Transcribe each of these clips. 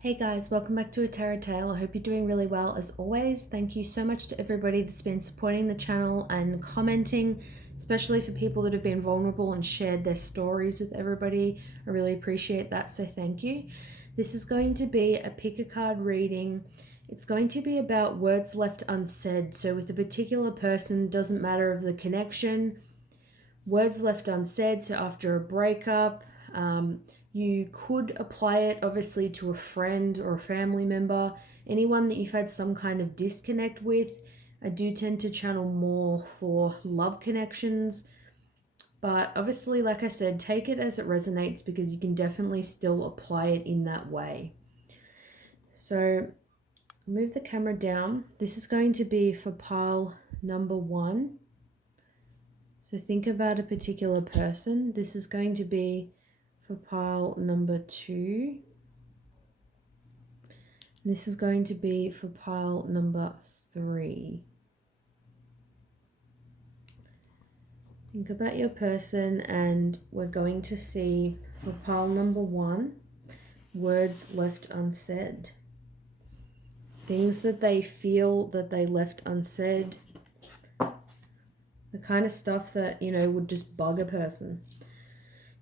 Hey guys, welcome back to A Tarot Tale. I hope you're doing really well as always. Thank you so much to everybody that's been supporting the channel and commenting, especially for people that have been vulnerable and shared their stories with everybody. I really appreciate that, so thank you. This is going to be a pick a card reading. It's going to be about words left unsaid. So with a particular person, doesn't matter of the connection, words left unsaid. So after a breakup, you could apply it obviously to a friend or a family member, anyone that you've had some kind of disconnect with. I do tend to channel more for love connections, but obviously, like I said, take it as it resonates because you can definitely still apply it in that way. So move the camera down. This is going to be for pile number 1. So think about a particular person. This is going to be for pile number 2. This is going to be for pile number 3. Think about your person, and we're going to see for pile number 1, words left unsaid. Things that they feel that they left unsaid. The kind of stuff that, would just bug a person.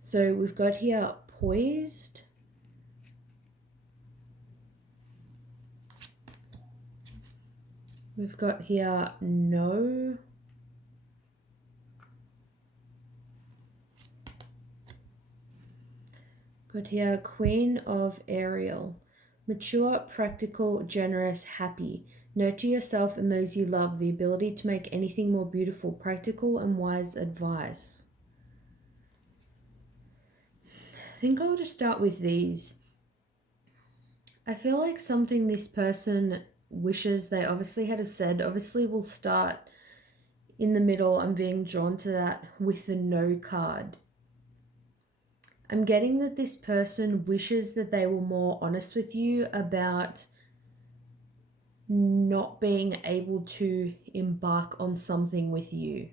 So we've got here poised. We've got here no. Got here Queen of Ariel. Mature, practical, generous, happy. Nurture yourself and those you love. The ability to make anything more beautiful. Practical and wise advice. I think I'll just start with these. I feel like something this person wishes they obviously had said. Obviously, we'll start in the middle. I'm being drawn to that with the no card. I'm getting that this person wishes that they were more honest with you about not being able to embark on something with you.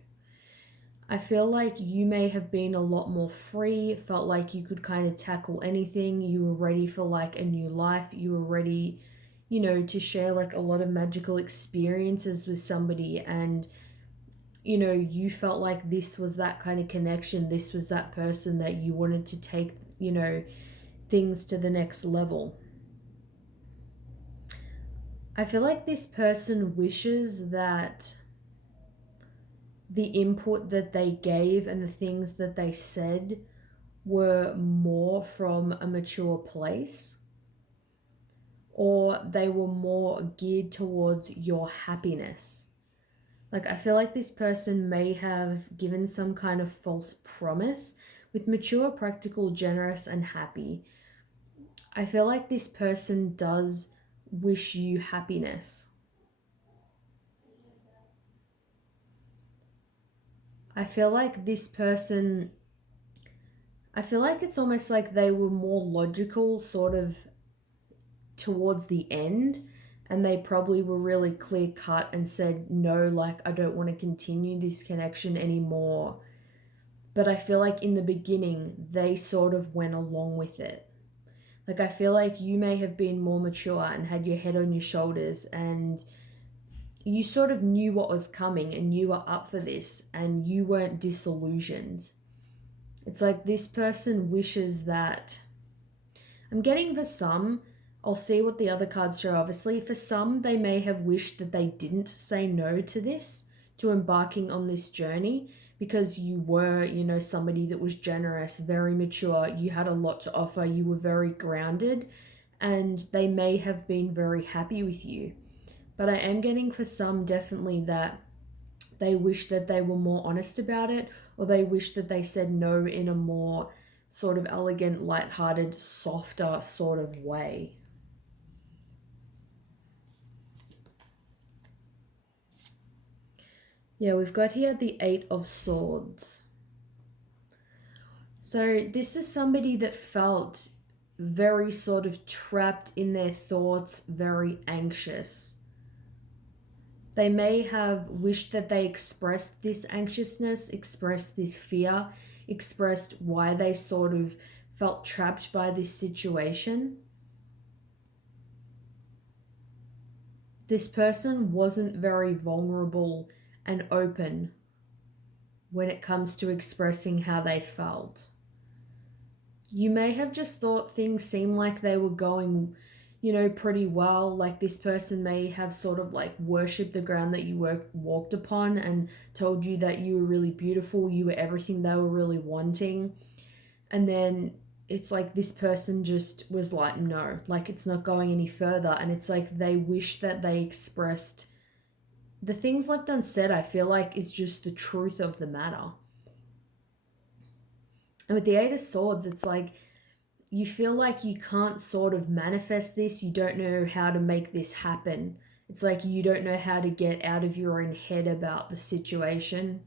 I feel like you may have been a lot more free, felt like you could kind of tackle anything. You were ready for like a new life. You were ready, to share like a lot of magical experiences with somebody, and you felt like this was that kind of connection. This was that person that you wanted to take, things to the next level. I feel like this person wishes that the input that they gave and the things that they said were more from a mature place, or they were more geared towards your happiness. Like, I feel like this person may have given some kind of false promise. With mature, practical, generous, and happy, I feel like this person does wish you happiness. I feel like this person, I feel like it's almost like they were more logical sort of towards the end, and they probably were really clear cut and said, no, like, I don't want to continue this connection anymore. But I feel like in the beginning, they sort of went along with it. Like, I feel like you may have been more mature and had your head on your shoulders, and you sort of knew what was coming and you were up for this and you weren't disillusioned. It's like this person wishes that, I'm getting for some, I'll see what the other cards show obviously. For some, they may have wished that they didn't say no to this, to embarking on this journey, because you were, somebody that was generous, very mature, you had a lot to offer, you were very grounded, and they may have been very happy with you. But I am getting for some definitely that they wish that they were more honest about it, or they wish that they said no in a more sort of elegant, lighthearted, softer sort of way. Yeah, we've got here the 8 of Swords. So this is somebody that felt very sort of trapped in their thoughts, very anxious. They may have wished that they expressed this anxiousness, expressed this fear, expressed why they sort of felt trapped by this situation. This person wasn't very vulnerable and open when it comes to expressing how they felt. You may have just thought things seemed like they were going, pretty well. Like this person may have sort of like worshipped the ground that you walked upon and told you that you were really beautiful, you were everything they were really wanting. And then it's like this person just was like, no, like it's not going any further. And it's like they wish that they expressed the things left unsaid, I feel like, is just the truth of the matter. And with the Eight of Swords, it's like you feel like you can't sort of manifest this. You don't know how to make this happen. It's like you don't know how to get out of your own head about the situation.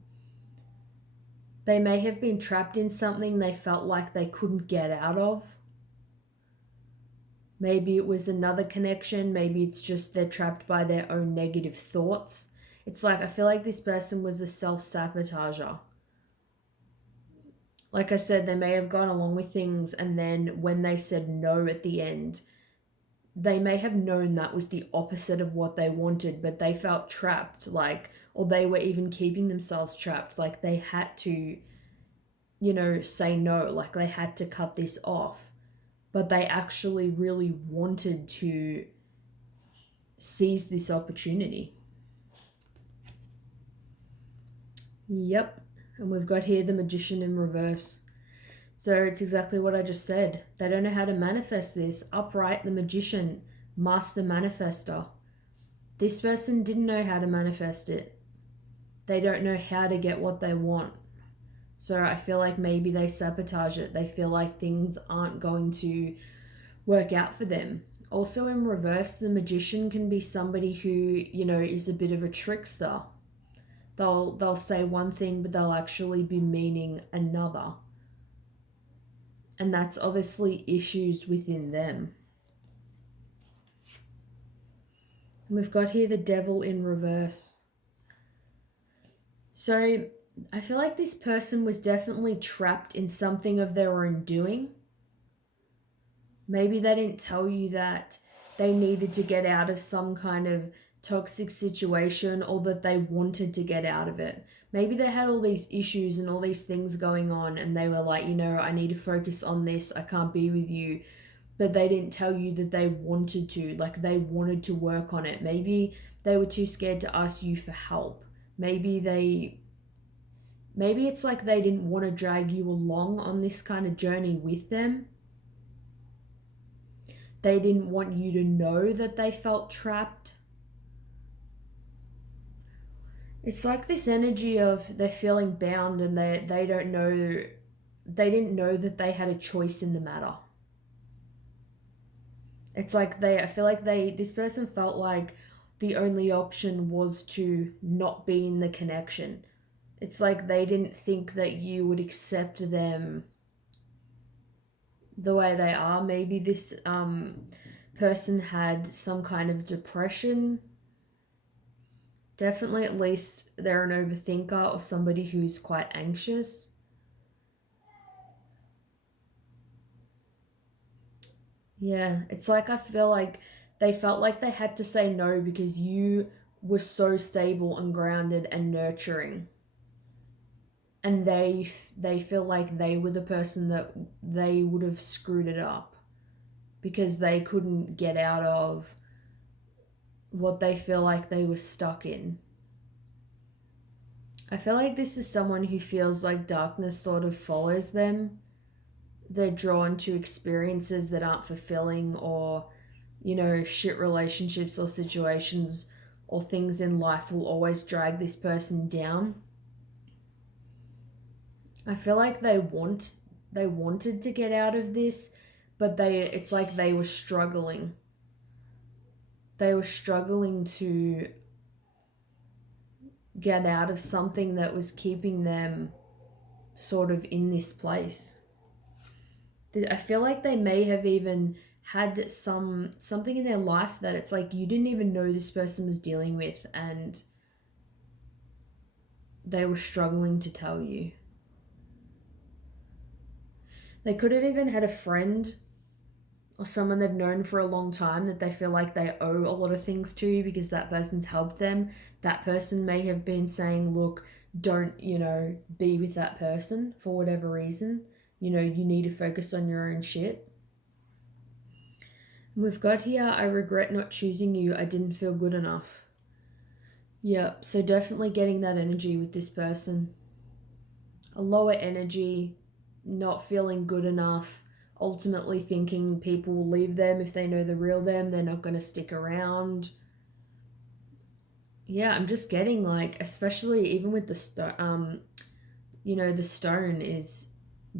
They may have been trapped in something they felt like they couldn't get out of. Maybe it was another connection. Maybe it's just they're trapped by their own negative thoughts. It's like I feel like this person was a self-sabotager. Like I said, they may have gone along with things, and then when they said no at the end, they may have known that was the opposite of what they wanted, but they felt trapped, like, or they were even keeping themselves trapped, like they had to, say no, like they had to cut this off. But they actually really wanted to seize this opportunity. Yep. And we've got here the Magician in reverse. So it's exactly what I just said. They don't know how to manifest this. Upright, the Magician, Master Manifester. This person didn't know how to manifest it. They don't know how to get what they want. So I feel like maybe they sabotage it. They feel like things aren't going to work out for them. Also in reverse, the Magician can be somebody who, is a bit of a trickster. They'll say one thing, but they'll actually be meaning another. And that's obviously issues within them. And we've got here the Devil in reverse. So I feel like this person was definitely trapped in something of their own doing. Maybe they didn't tell you that they needed to get out of some kind of toxic situation, or that they wanted to get out of it. Maybe they had all these issues and all these things going on, and they were like, I need to focus on this. I can't be with you. But they didn't tell you that they wanted to, like they wanted to work on it. Maybe they were too scared to ask you for help. Maybe it's like they didn't want to drag you along on this kind of journey with them. They didn't want you to know that they felt trapped. It's like this energy of they're feeling bound, and they don't know, they didn't know that they had a choice in the matter. It's like I feel like this person felt like the only option was to not be in the connection. It's like they didn't think that you would accept them the way they are. Maybe this person had some kind of depression. Definitely, at least they're an overthinker or somebody who's quite anxious. Yeah, it's like I feel like they felt like they had to say no because you were so stable and grounded and nurturing. And they feel like they were the person that they would have screwed it up because they couldn't get out of what they feel like they were stuck in. I feel like this is someone who feels like darkness sort of follows them. They're drawn to experiences that aren't fulfilling, or, shit relationships or situations or things in life will always drag this person down. I feel like they wanted to get out of this, but it's like they were struggling. They were struggling to get out of something that was keeping them sort of in this place. I feel like they may have even had something in their life that it's like you didn't even know this person was dealing with, and they were struggling to tell you. They could have even had a friend or someone they've known for a long time that they feel like they owe a lot of things to because that person's helped them. That person may have been saying, look, don't, be with that person for whatever reason. You need to focus on your own shit. And we've got here, I regret not choosing you. I didn't feel good enough. Yep, so definitely getting that energy with this person. A lower energy, not feeling good enough, ultimately thinking people will leave them if they know the real them, they're not going to stick around. Yeah, I'm just getting like, especially even with the the stone is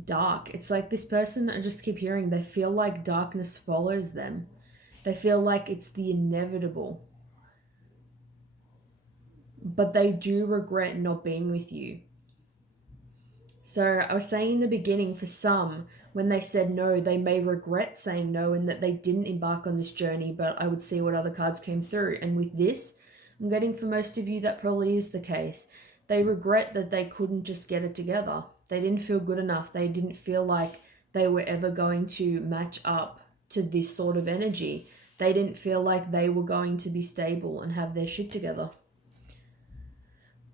dark. It's like this person, I just keep hearing, they feel like darkness follows them. They feel like it's the inevitable. But they do regret not being with you. So I was saying in the beginning, for some, when they said no, they may regret saying no and that they didn't embark on this journey, but I would see what other cards came through. And with this, I'm getting for most of you that probably is the case. They regret that they couldn't just get it together. They didn't feel good enough. They didn't feel like they were ever going to match up to this sort of energy. They didn't feel like they were going to be stable and have their shit together.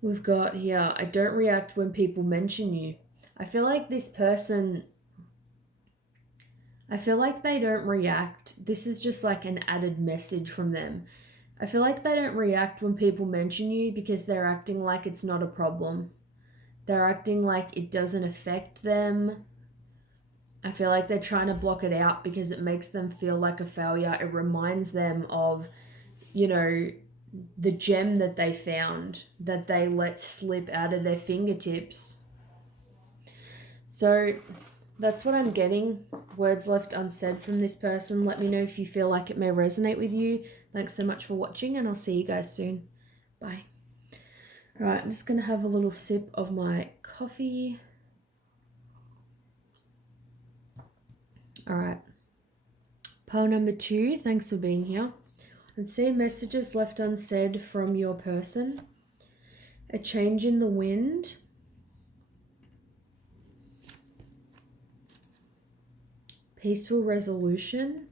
We've got here, I don't react when people mention you. I feel like this person, I feel like they don't react. This is just like an added message from them. I feel like they don't react when people mention you because they're acting like it's not a problem. They're acting like it doesn't affect them. I feel like they're trying to block it out because it makes them feel like a failure. It reminds them of, the gem that they found that they let slip out of their fingertips. So that's what I'm getting. Words left unsaid from this person. Let me know if you feel like it may resonate with you. Thanks so much for watching, and I'll see you guys soon. Bye. All right, I'm just going to have a little sip of my coffee. All right. Pile number 2, thanks for being here. And see messages left unsaid from your person. A change in the wind. Peaceful resolution.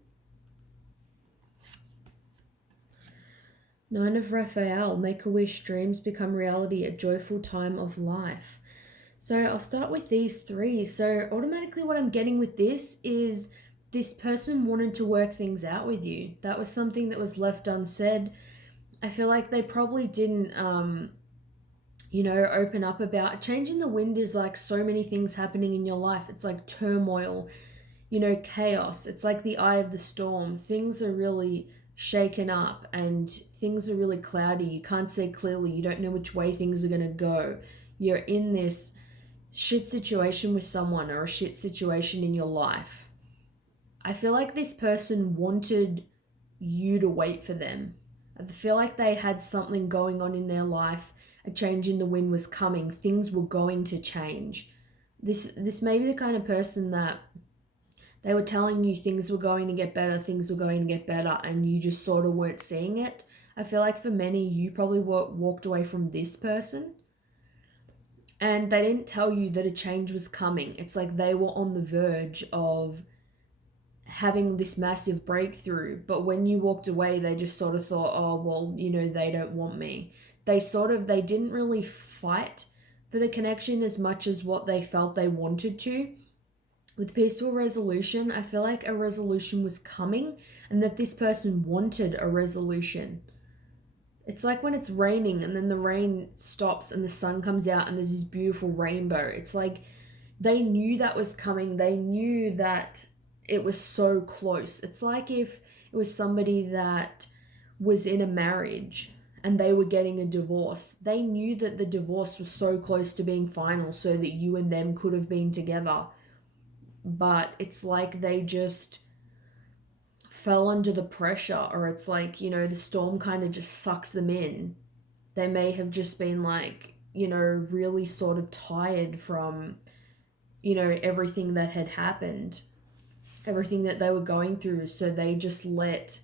9 of Raphael, make a wish, dreams become reality, a joyful time of life. So I'll start with these 3. So automatically what I'm getting with this is this person wanted to work things out with you. That was something that was left unsaid. I feel like they probably didn't, open up about. Changing the wind is like so many things happening in your life. It's like turmoil, chaos. It's like the eye of the storm. Things are really shaken up and things are really cloudy. You can't see clearly. You don't know which way things are going to go. You're in this shit situation with someone or a shit situation in your life. I feel like this person wanted you to wait for them. I feel like they had something going on in their life. A change in the wind was coming. Things were going to change. This may be the kind of person that they were telling you things were going to get better, and you just sort of weren't seeing it. I feel like for many, you probably walked away from this person and they didn't tell you that a change was coming. It's like they were on the verge of having this massive breakthrough, but when you walked away, they just sort of thought, oh, well, they don't want me. They didn't really fight for the connection as much as what they felt they wanted to. With peaceful resolution, I feel like a resolution was coming and that this person wanted a resolution. It's like when it's raining and then the rain stops and the sun comes out and there's this beautiful rainbow. It's like they knew that was coming. They knew that it was so close. It's like if it was somebody that was in a marriage and they were getting a divorce. They knew that the divorce was so close to being final so that you and them could have been together. But it's like they just fell under the pressure, or it's like, the storm kind of just sucked them in. They may have just been like, really sort of tired from, everything that had happened, everything that they were going through. So they just let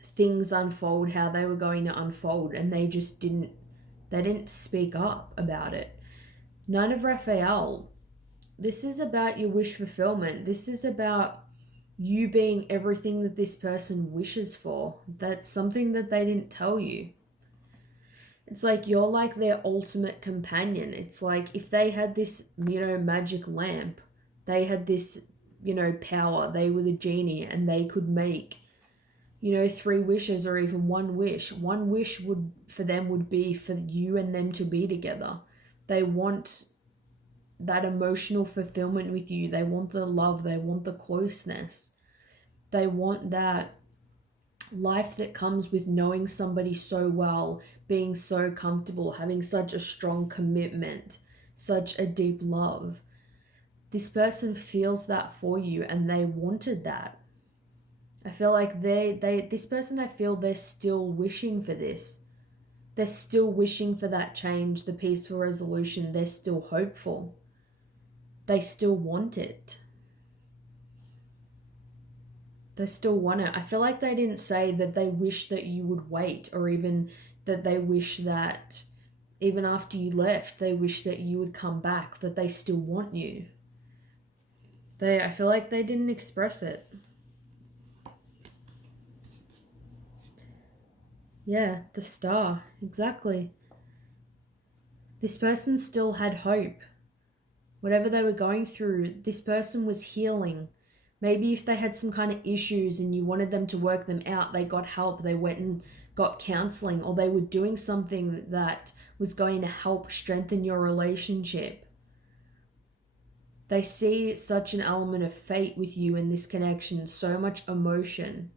things unfold how they were going to unfold, and they didn't speak up about it. 9 of Raphael, this is about your wish fulfillment. This is about, you being everything that this person wishes for. That's something that they didn't tell you. It's like you're like their ultimate companion. It's like if they had this, magic lamp, they had this, power, they were the genie and they could make, three wishes or even one wish. One wish would for them would be for you and them to be together. They want that emotional fulfillment with you. They want the love, they want the closeness. They want that life that comes with knowing somebody so well, being so comfortable, having such a strong commitment, such a deep love. This person feels that for you and they wanted that. I feel like this person, I feel they're still wishing for this. They're still wishing for that change, the peaceful resolution. They're still hopeful. They still want it. They still want it. I feel like they didn't say that they wish that you would wait, or even that they wish that even after you left, they wish that you would come back, that they still want you. I feel like they didn't express it. Yeah, the star, exactly. This person still had hope. Whatever they were going through, this person was healing. Maybe if they had some kind of issues and you wanted them to work them out, they got help, they went and got counseling, or they were doing something that was going to help strengthen your relationship. They see such an element of fate with you in this connection, so much emotion.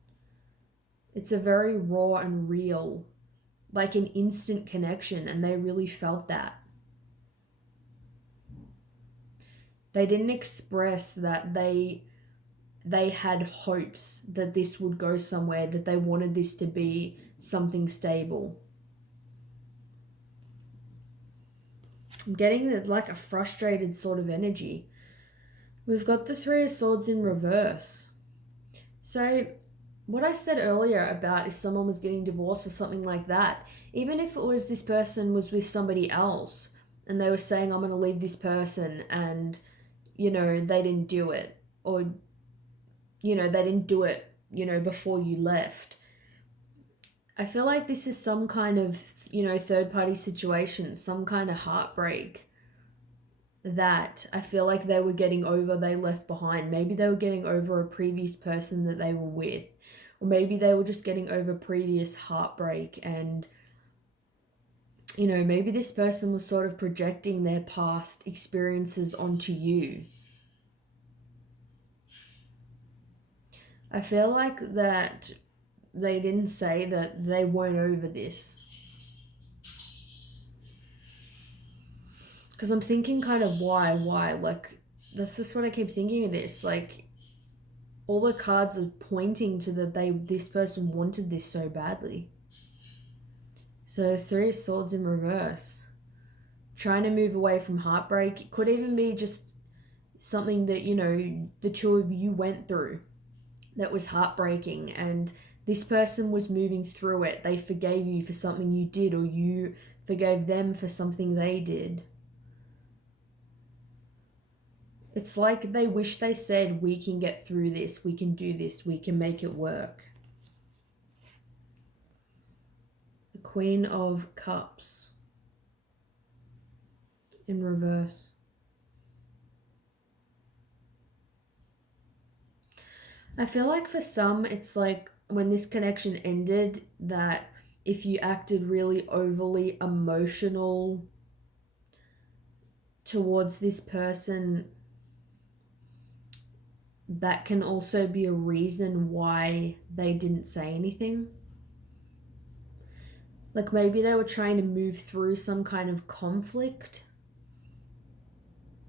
It's a very raw and real, like an instant connection, and they really felt that. They didn't express that they had hopes that this would go somewhere, that they wanted this to be something stable. I'm getting like a frustrated sort of energy. We've got the Three of Swords in reverse. So what I said earlier about if someone was getting divorced or something like that, even if it was this person was with somebody else and they were saying, I'm going to leave this person, and, they didn't do it, or, they didn't do it, before you left. I feel like this is some kind of, third party situation, some kind of heartbreak that I feel like they were getting over, they left behind. Maybe they were getting over a previous person that they were with, or maybe they were just getting over previous heartbreak, and, maybe this person was sort of projecting their past experiences onto you. I feel like that they didn't say that they weren't over this. Because I'm thinking kind of why, like, that's just what I keep thinking of this, like, all the cards are pointing to that this person wanted this so badly. So Three of Swords in reverse, trying to move away from heartbreak. It could even be just something that, the two of you went through that was heartbreaking, and this person was moving through it. They forgave you for something you did, or you forgave them for something they did. It's like they wish they said, we can get through this, we can do this, we can make it work. The Queen of Cups in reverse. I feel like for some, it's like when this connection ended, that if you acted really overly emotional towards this person, that can also be a reason why they didn't say anything. Like maybe they were trying to move through some kind of conflict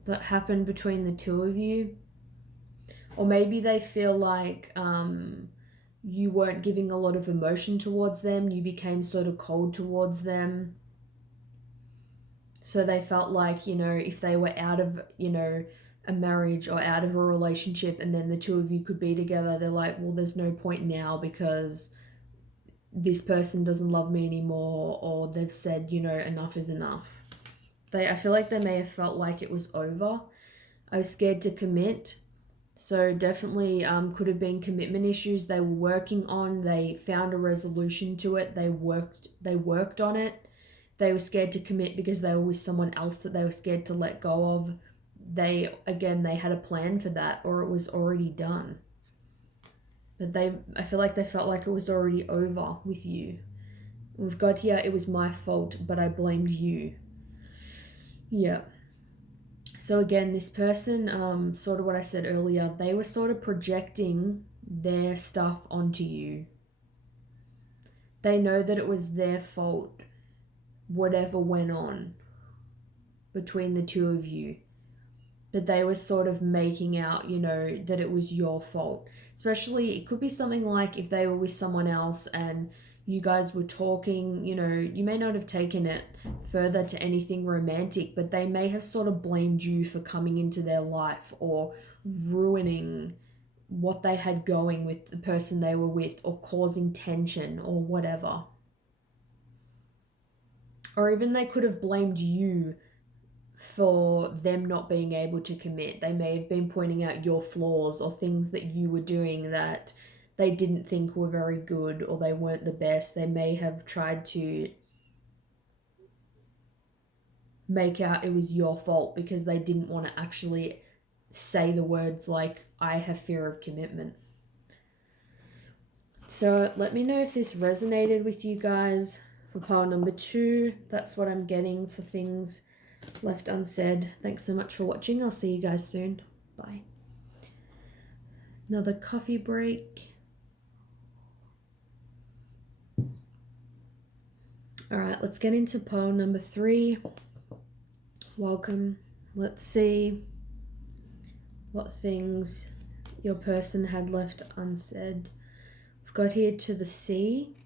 that happened between the two of you. Or maybe they feel like you weren't giving a lot of emotion towards them. You became sort of cold towards them. So they felt like, if they were out of, a marriage or out of a relationship and then the two of you could be together, they're like, well, there's no point now because this person doesn't love me anymore, or they've said, enough is enough. I feel like they may have felt like it was over. I was scared to commit. So definitely could have been commitment issues they were working on. They found a resolution to it. They worked on it. They were scared to commit because they were with someone else that they were scared to let go of. They had a plan for that, or it was already done. But I feel like they felt like it was already over with you. We've got here, it was my fault, but I blamed you. Yeah. So again, this person, sort of what I said earlier, they were sort of projecting their stuff onto you. They know that it was their fault, whatever went on between the two of you. But they were sort of making out, that it was your fault. Especially, it could be something like if they were with someone else and you guys were talking, you may not have taken it further to anything romantic, but they may have sort of blamed you for coming into their life or ruining what they had going with the person they were with, or causing tension or whatever. Or even they could have blamed you for them not being able to commit. They may have been pointing out your flaws or things that you were doing that they didn't think were very good, or they weren't the best. They may have tried to make out it was your fault because they didn't want to actually say the words like, I have fear of commitment. So let me know if this resonated with you guys for pile number 2. That's what I'm getting for things left unsaid. Thanks so much for watching. I'll see you guys soon. Bye. Another coffee break. All right, let's get into pile number 3. Welcome. Let's see what things your person had left unsaid. We've got here to the sea.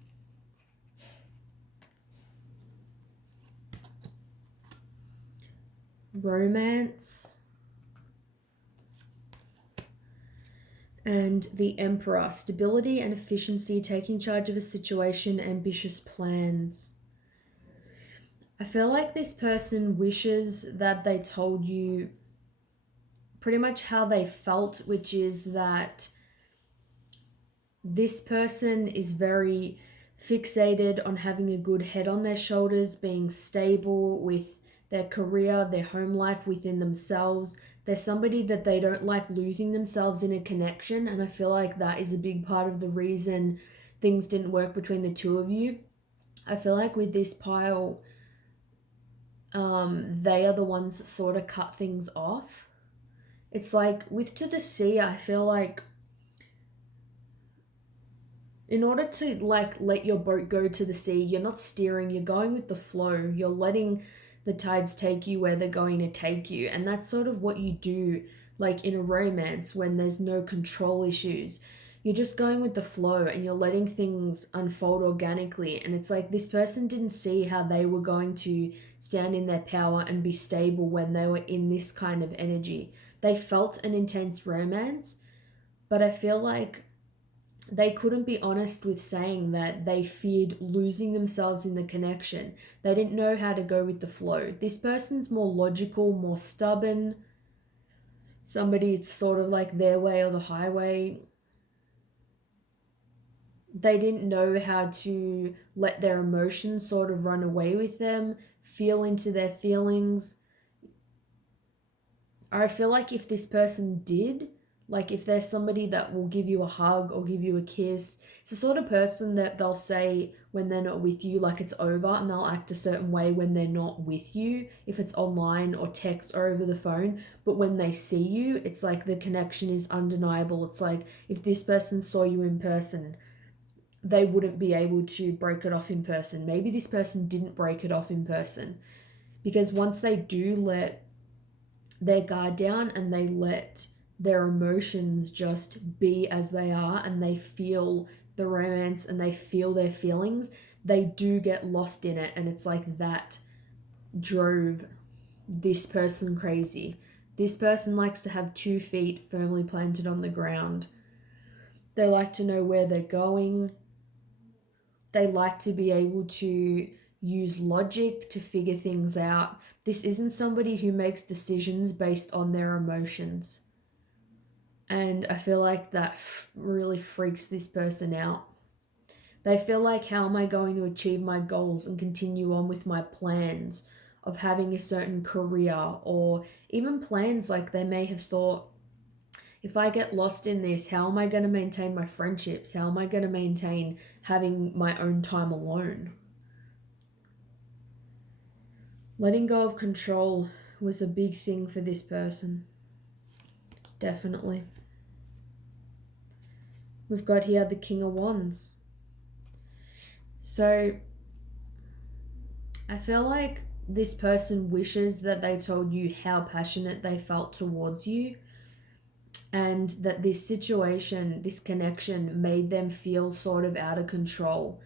Romance. And the Emperor. Stability and efficiency, taking charge of a situation, ambitious plans. I feel like this person wishes that they told you pretty much how they felt, which is that this person is very fixated on having a good head on their shoulders, being stable with their career, their home life, within themselves. They're somebody that they don't like losing themselves in a connection, and I feel like that is a big part of the reason things didn't work between the two of you. I feel like with this pile, they are the ones that sort of cut things off. It's like with To the Sea, I feel like in order to let your boat go to the sea, you're not steering, you're going with the flow. You're letting the tides take you where they're going to take you. And that's sort of what you do like in a romance when there's no control issues. You're just going with the flow and you're letting things unfold organically. And it's like this person didn't see how they were going to stand in their power and be stable when they were in this kind of energy. They felt an intense romance, but I feel like they couldn't be honest with saying that they feared losing themselves in the connection. They didn't know how to go with the flow. This person's more logical, more stubborn. Somebody, it's sort of like their way or the highway. They didn't know how to let their emotions sort of run away with them, feel into their feelings. I feel like if this person did, like if there's somebody that will give you a hug or give you a kiss, it's the sort of person that they'll say when they're not with you, like it's over, and they'll act a certain way when they're not with you, if it's online or text or over the phone. But when they see you, it's like the connection is undeniable. It's like if this person saw you in person, they wouldn't be able to break it off in person. Maybe this person didn't break it off in person, because once they do let their guard down and they let their emotions just be as they are and they feel the romance and they feel their feelings, they do get lost in it. And it's like that drove this person crazy. This person likes to have 2 feet firmly planted on the ground. They like to know where they're going. They like to be able to use logic to figure things out. This isn't somebody who makes decisions based on their emotions. And I feel like that really freaks this person out. They feel like, how am I going to achieve my goals and continue on with my plans of having a certain career, or even plans like they may have thought, if I get lost in this, how am I going to maintain my friendships? How am I going to maintain having my own time alone? Letting go of control was a big thing for this person. Definitely. We've got here the King of Wands. So I feel like this person wishes that they told you how passionate they felt towards you, and that this situation, this connection, made them feel sort of out of control.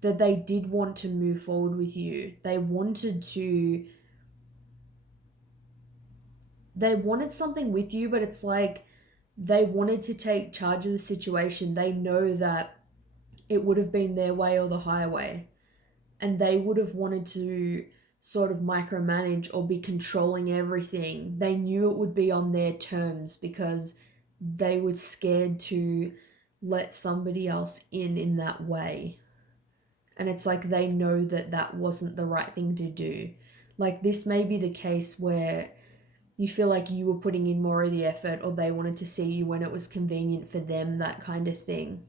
That they did want to move forward with you. They wanted something with you, but it's like they wanted to take charge of the situation. They know that it would have been their way or the highway, and they would have wanted to sort of micromanage or be controlling everything. They knew it would be on their terms because they were scared to let somebody else in that way. And it's like they know that that wasn't the right thing to do. Like, this may be the case where you feel like you were putting in more of the effort, or they wanted to see you when it was convenient for them, that kind of thing.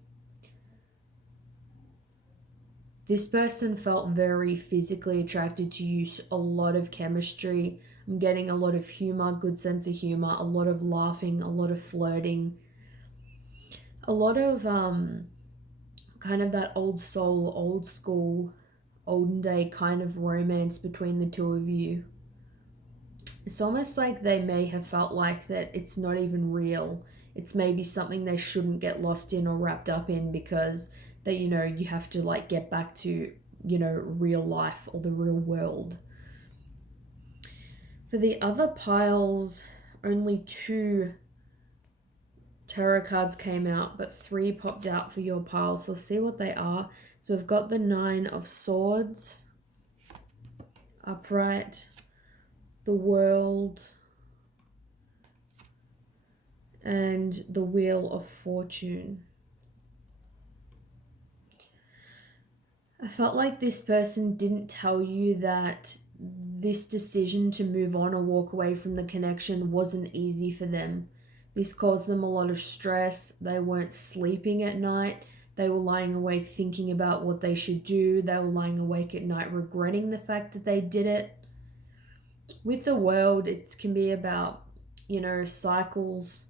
This person felt very physically attracted to you, a lot of chemistry. I'm getting a lot of humor, good sense of humor, a lot of laughing, a lot of flirting, a lot of kind of that old soul, old school, olden day kind of romance between the two of you. It's almost like they may have felt like that it's not even real. It's maybe something they shouldn't get lost in or wrapped up in, because that, you have to like get back to, real life or the real world. For the other piles, only 2 tarot cards came out, but 3 popped out for your pile. So let's see what they are. So we've got the 9 of Swords, upright, the World, and the Wheel of Fortune. I felt like this person didn't tell you that this decision to move on or walk away from the connection wasn't easy for them. This caused them a lot of stress. They weren't sleeping at night. They were lying awake thinking about what they should do. They were lying awake at night regretting the fact that they did it. With the World, it can be about, cycles,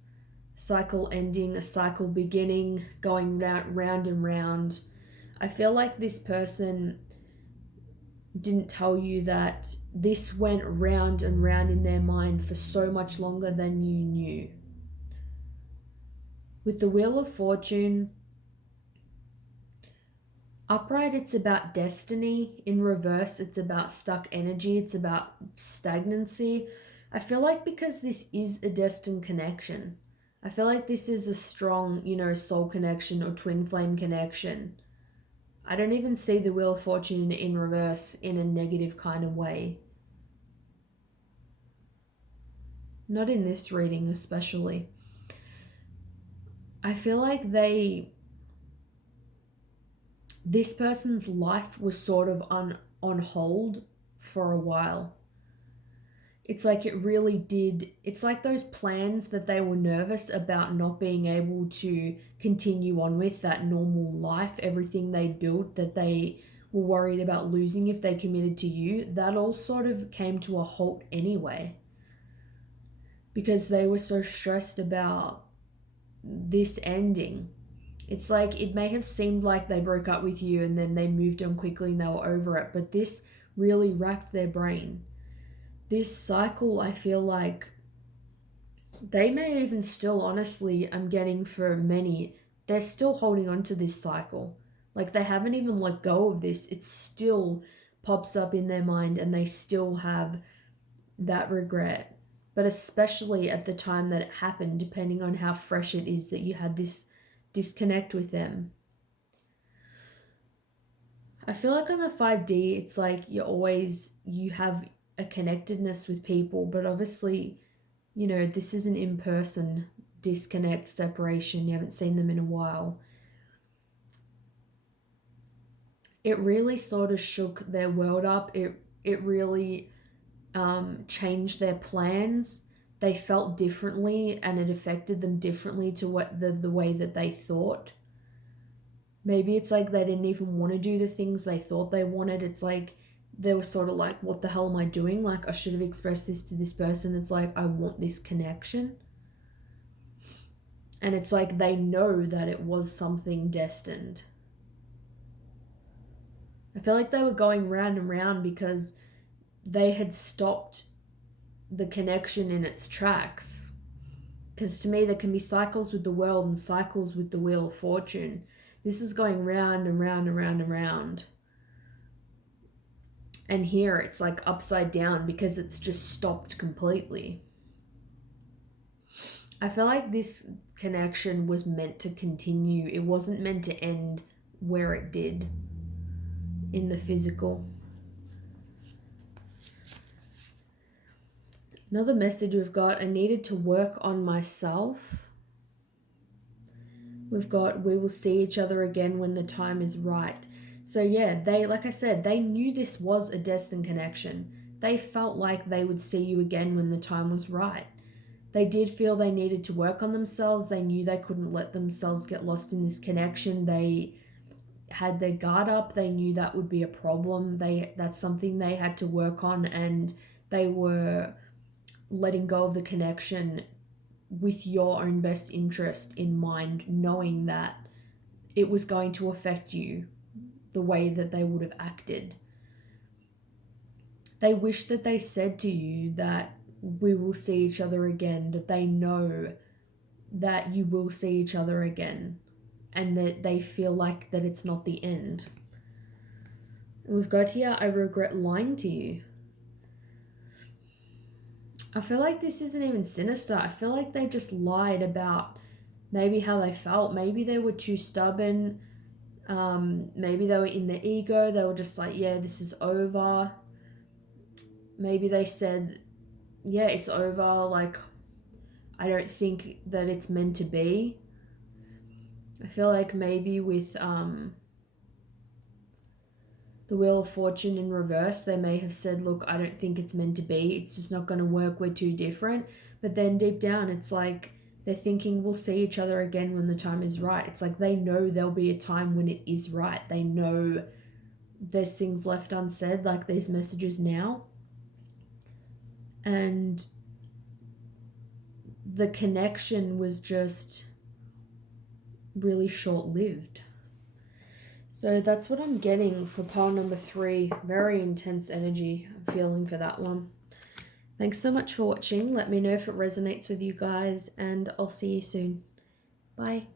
cycle ending, a cycle beginning, going round and round. I feel like this person didn't tell you that this went round and round in their mind for so much longer than you knew. With the Wheel of Fortune, upright, it's about destiny. In reverse, it's about stuck energy. It's about stagnancy. I feel like because this is a destined connection, I feel like this is a strong, soul connection or twin flame connection. I don't even see the Wheel of Fortune in reverse in a negative kind of way. Not in this reading especially. I feel like this person's life was sort of on hold for a while. It's like it really did. It's like those plans that they were nervous about not being able to continue on with, that normal life, everything they'd built that they were worried about losing if they committed to you, that all sort of came to a halt anyway. Because they were so stressed about this ending. It's like it may have seemed like they broke up with you and then they moved on quickly and they were over it, but this really racked their brain. This cycle, I feel like they may even still, honestly, I'm getting for many, they're still holding on to this cycle. Like they haven't even let go of this. It still pops up in their mind and they still have that regret. But especially at the time that it happened, depending on how fresh it is that you had this disconnect with them. I feel like on the 5D, it's like you have a connectedness with people, but obviously, this isn't in person. disconnect, separation, you haven't seen them in a while. It really sort of shook their world up. It really changed their plans. They felt differently, and it affected them differently to what the way that they thought. Maybe it's like they didn't even want to do the things they thought they wanted. It's like they were sort of like, what the hell am I doing? Like, I should have expressed this to this person. It's like, I want this connection. And it's like they know that it was something destined. I feel like they were going round and round because they had stopped the connection in its tracks. Because to me, there can be cycles with the world and cycles with the Wheel of Fortune. This is going round and round and round and round. And here it's like upside down because it's just stopped completely. I feel like this connection was meant to continue. It wasn't meant to end where it did in the physical. Another message we've got, I needed to work on myself. We've got, we will see each other again when the time is right. So yeah, they, like I said, they knew this was a destined connection. They felt like they would see you again when the time was right. They did feel they needed to work on themselves. They knew they couldn't let themselves get lost in this connection. They had their guard up. They knew that would be a problem. That's something they had to work on, and they were letting go of the connection with your own best interest in mind, knowing that it was going to affect you the way that they would have acted. They wish that they said to you that we will see each other again, that they know that you will see each other again, and that they feel like that it's not the end. We've got here, I regret lying to you. I feel like this isn't even sinister. I feel like they just lied about maybe how they felt. Maybe they were too stubborn. Maybe they were in their ego. They were just like, yeah, this is over. Maybe they said, yeah, it's over. Like, I don't think that it's meant to be. I feel like maybe with the Wheel of Fortune in reverse, they may have said, look, I don't think it's meant to be. It's just not going to work. We're too different. But then deep down, it's like they're thinking we'll see each other again when the time is right. It's like they know there'll be a time when it is right. They know there's things left unsaid, like these messages now. And the connection was just really short-lived. So that's what I'm getting for pile number 3. Very intense energy I'm feeling for that one. Thanks so much for watching. Let me know if it resonates with you guys, and I'll see you soon. Bye.